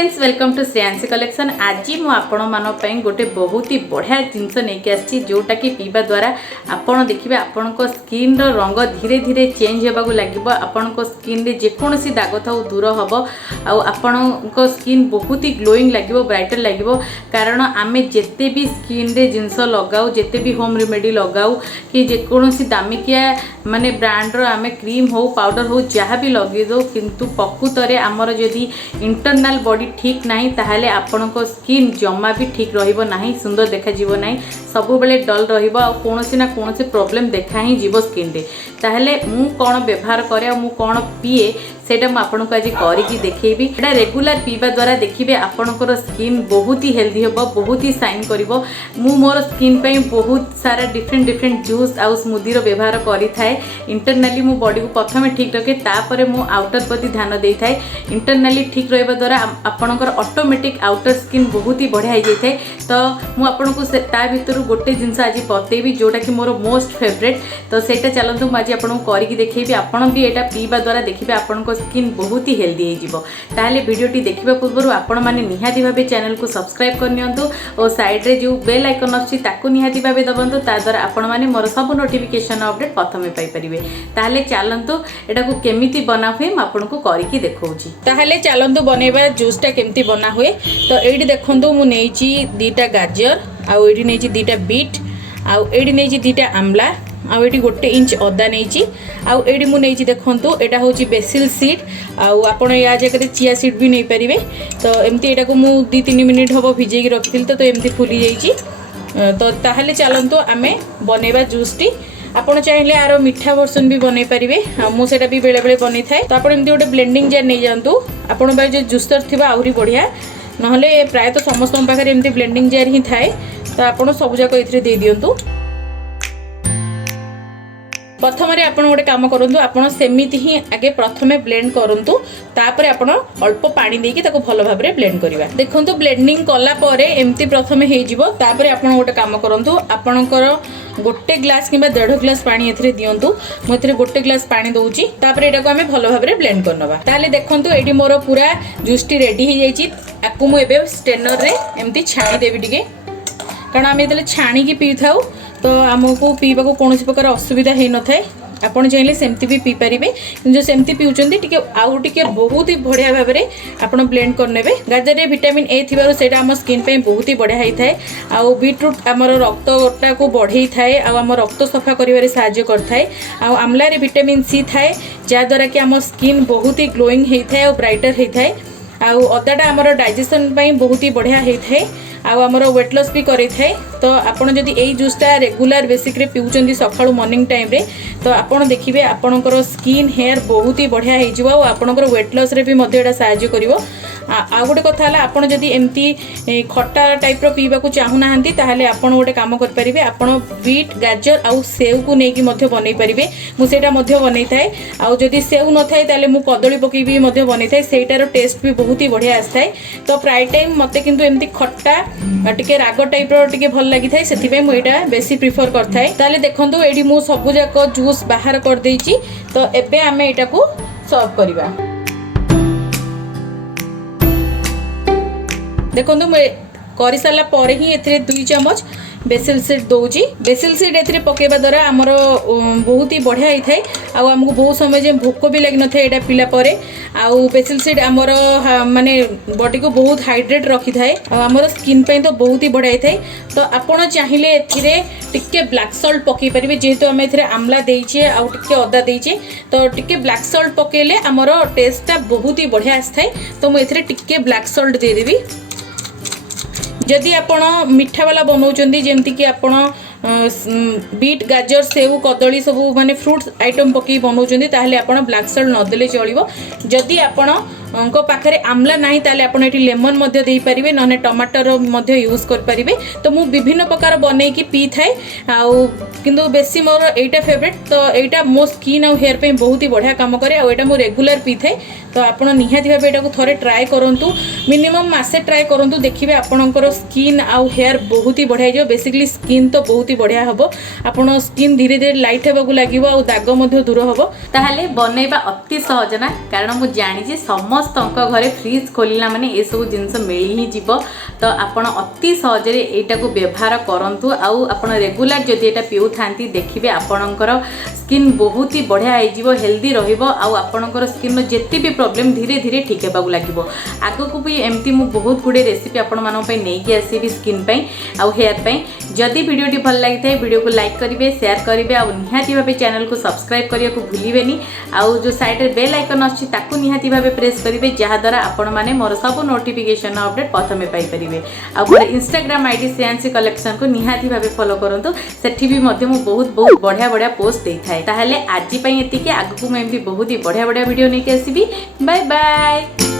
Friends welcome to Shreyansi collection. आज मुझे गोटे बहुत ही बढ़िया जिनस नहीं आसी जोटा कि पीवा द्वारा आपड़ देखिए आपण स्किन रंग धीरे धीरे चेंज होगा लगे। आपण स्किन रे जेकोसी दाग था दूर हम आपण स्किन बहुत ही ग्लोइंग लगे, ब्राइटर लगे। कारण आम जिते भी स्किन रे जिनस लगाऊ, जिते भी होम रेमेडी लगाऊ कि जेकोसी दामिकिया माने ब्रांडर आम क्रीम हो पाउडर हो जहाँ भी लगे दो, किंतु प्रकृत आमर जदि इंटरनल बॉडी ठीक नहीं ताहले आपण स्किन जमा भी ठीक रहिबो नहीं, सुंदर देखा जीवो नहीं, सब बेले डल रहिबो आ कोनोसी ना कोनोसी प्रॉब्लम देखा ही जीवो स्किन रे। ताहले मु कोन व्यवहार करे आ मु कोन पिए सेटा मु आपन को आज करिकी देखैबी। एटा रेगुलर पीवा द्वारा देखिबे आपनकर स्किन बहुत ही हेल्दी होबो, बहुत ही शाइन करिवो। मु मोर स्किन पे बहुत सारा डिफरेंट जूस आ स्मूदी रो व्यवहार करि थाए। इंटरनली मु बॉडी को प्रथम ठीक रखे तापर मु आउटर प्रति ध्यान देई थाए। इंटरनली ठीक रहबा द्वारा आपनकर ऑटोमेटिक आउटर स्किन बहुत ही बढ़िया हो जाए। तो मु आपन को ता भितर गोटे जिनस आज बतेबी जोटा कि मोर मोस्ट फेवरेट। तो सेटा चलतु मु आज आपन को करिकी देखैबी। आपन भी एटा पीवा द्वारा देखिबे आपन को स्किन बहुत ही हेल्दी हो जिवो। ताहले वीडियोटी देखिबा पूर्व आपण माने निहाती भाबे चैनल को सब्सक्राइब कर नियंतु और साइड रे जो बेल आइकन अछि ताकू निहाती भाबे दबंतु। ता द्वारा आपण माने मोर सब नोटिफिकेशन अपडेट प्रथमे पाई परिबे। ताहले चलंतु एटा को केमिति बना हुए म आपन को करिकी देखौची। ताहले चलंतु बनेबा जूसटा केमिति बना हुए। तो एडी देखंतु मु नेची दीटा गाजर आउ एडी नेची दीटा बीट आउ एडी नेची दीटा आमला आउ एटी गोटे इंच अदा नहीं आउ एटी मु नहीं देखंतु एटा होची बेसिल सीड आउ आपण या जगह चिया सीड भी नहीं पारिबे। तो एमती एटा को मु 2-3 मिनिट हबो भिजेकी रखथिल तो एमती फुली जाईची। तो ताहले चलंतु आमे बनेबा जूसटी। आपण चाहिले आरो मीठा वर्जन भी बनै परिबे, मु सेटा भी बेले बेले बनै थाए। तो आपण एमती गोटे ब्लेंडिंग जार नै जानतु। आपण बाय जे जूसर थिबा आउरी बढ़िया, नहले प्राय तो समस्त पाखरे एमती ब्लेंडिंग जार ही थाए। तो आपण सब जाक एथरे दे दियंतु। प्रथम आपण गोटे काम करूँ, आपड़ सेमिति ही आगे प्रथमे ब्लेंड करूँ, तापर आपण अल्प पानी देकी ताको भल भाव में ब्लेंड करवा। देखो ब्लेंडिंग कला परे एमती प्रथमे हो तापर आपण गोटे काम करूँ, आपणकर गोटे ग्लास कि 1.5 ग्लास पानी एथरे दियंतु। मु एथरे गोटे ग्लास पानी दउची, तापर एटा को आमे भल भाव में ब्लेंड करनबा। ताले देखंतु एडी मोर पूरा जूसटी रेडी हो जाईची। आकु मु एबे स्टेनर रे एमती छाणी देबी टिके, कारण आमे एतले छाणी की पी थाउ तो आमको पीवा को कौन प्रकार असुविधा हो न थाए। आपड़ चाहिए सेमती भी पी पारे, जो सेमती पीउछंती टिके आउ टिके बहुत ही बढ़िया भाव में आपड़ ब्लेंड करने। गाजर रे विटामिन ए थिबारु सेटा आम स्किन पे बहुत ही बढ़िया होता है। आउ बीटरूट आमर रक्तटा को बढ़ई थाए, आम रक्त सफा करिवारे साहाय्य करथाए। आउ आमला रे विटामिन सी थाए जहाँद्वारा कि आम स्किन बहुत ही ग्लोइंग होता है और ब्राइटर होता है। आउ अदाटा आमर डाइजेशन पे बहुत ही बढ़िया होता है। आउ आमर वेट लॉस भी करें। तो आपड़ जदि यही जूसटा रेगुलर बेसिक रे पिउचंदी सकाळु मॉर्निंग टाइम रे, तो आपड़ देखिए आपणकर स्किन हेयर बहुत ही बढ़िया हो आपणकर वेट लॉस रे भी मध्य साहाय्य करिवो। आ गोटे कथा है, आपड़ जदि एमती खट्टा टाइप रो पीवा को चाहूना ताहले आपड़ गोटे काम कर परिबे। आपड़ बीट गाजर आउ सेव को लेकिन मध्य बनै परिबे। मु सेटा मध्य बनै थाए। आउ जदि सेव न थाए ताहले मु कदली पकई भी मध्य बनै थाए। सेटार टेस्ट भी बहुत ही बढ़िया आसथाए। तो प्राय टाइम मते किंतु एमती खट्टा टिके राग टाइप रो टिके भल लागि थाए, सेथिबे मु एटा बेसी प्रिफर करथाए। ताले देखंतु एडी मु सबु जाक जूस बाहर कर देइची। तो एबे आमे एटा को सर्व करिबा। देखो कर सारा पर ही एथिरे 2 चम्मच बेसिल सीड दौची। बेसिल सीड एथिरे पकेबा द्वारा आमर बहुत ही बढ़िया होता है। आउ आमको बहुत समय जे भोक भी लगी न था एटा पिला परे। आउ बेसिल सीड आमर माने बॉडी को बहुत हाइड्रेट रखी थाए। आमर स्किन पे तो बहुत ही बढ़िया होता है। तो आपण चाहिए एथिरे टिके ब्लैक सॉल्ट पकई परिबे, जेहेतु आम एथिरे आमला देइछे आउ टिके अदा देइछे। तो टिके ब्लैक सॉल्ट पकेले आमर टेस्टटा बहुत ही बढ़िया आसथाए। तो मु एथिरे टिके ब्लैक सॉल्ट दे देबी। जदि आपण मीठा वाला बनाउछंदी जेमती कि आपण बीट गाजर सेव कदली सब माने फ्रूट्स आइटम पकई बनाउछंदी ताहले आपण ब्लैक सॉल्ट न देले चलिबो। जदि आपण पाखे आमला नहीं ताले आपण एटी लेमन मध्य दे पारिबे, नने टमाटर मध्य यूज कर पारिबे। तो मु विभिन्न प्रकार बनै की पी थाए। आउ किंतु बेसी मोर एटा फेवरेट। तो एटा मो स्किन और हेयर पे बहुत ही बढ़िया काम करे। आ एटा मु रेगुलर पी थाए। तो आपण निहाती भाबे एटा को थरे ट्राई करंतु, मिनिमम मासे ट्राई करंतु, देखिबे आपणकर स्किन आउ हेयर बहुत ही बढ़िया जो। बेसिकली स्किन तो बहुत ही बढ़िया हबो। आपण स्किन धीरे धीरे लाइट हेबाकू लागिवो आउ दाग मध्य दूर हबो। ताहाले बनेबा अति सहज ना, कारण मु जानि जे सम समस्त घरे फ्रिज खोलिला माने ए सब जिनस मिली ही जीव। तो आपण अति सहजरे एटा को व्यवहार करंतु आउ आपण रेगुलर जदि एटा पिउ थांती देखिबे आपणकर स्किन बहुत ही बढ़िया हो हेल्दी रहिबो आउ आपणकर स्किन जेते भी प्रॉब्लम धीरे धीरे ठीक हेबाकू लागिबो। आगो को भी एमती मु बहुत गुडे रेसिपी आपण मानन पे नै कि आसीबी स्किन पे आउ हेयर पे। जदि वीडियोटी भल लागिथाय वीडियो को लाइक करिवे शेयर करिवे आउ निहाती भाबे चैनल को सब्सक्राइब करिया को भूलिबेनी आउ जो साइड रे बेल आइकन अछि ताकू निहाती भाबे प्रेस करिवे जहा द्वारा आपण माने मोर सब नोटिफिकेशन अपडेट प्रथमे पाई परिवे। आ मोर इंस्टाग्राम आईडी श्रेयांशी कलेक्शन को निहाती भाबे फॉलो करंतु सेठी भी मध्य मु बहुत बहुत बढ़िया बढ़िया पोस्ट देई थाए। ताहले आजि पई एतिके आगु को मैं एमती बहुत ही बढ़िया बढ़िया वीडियो नै के आसीबी। Bye bye.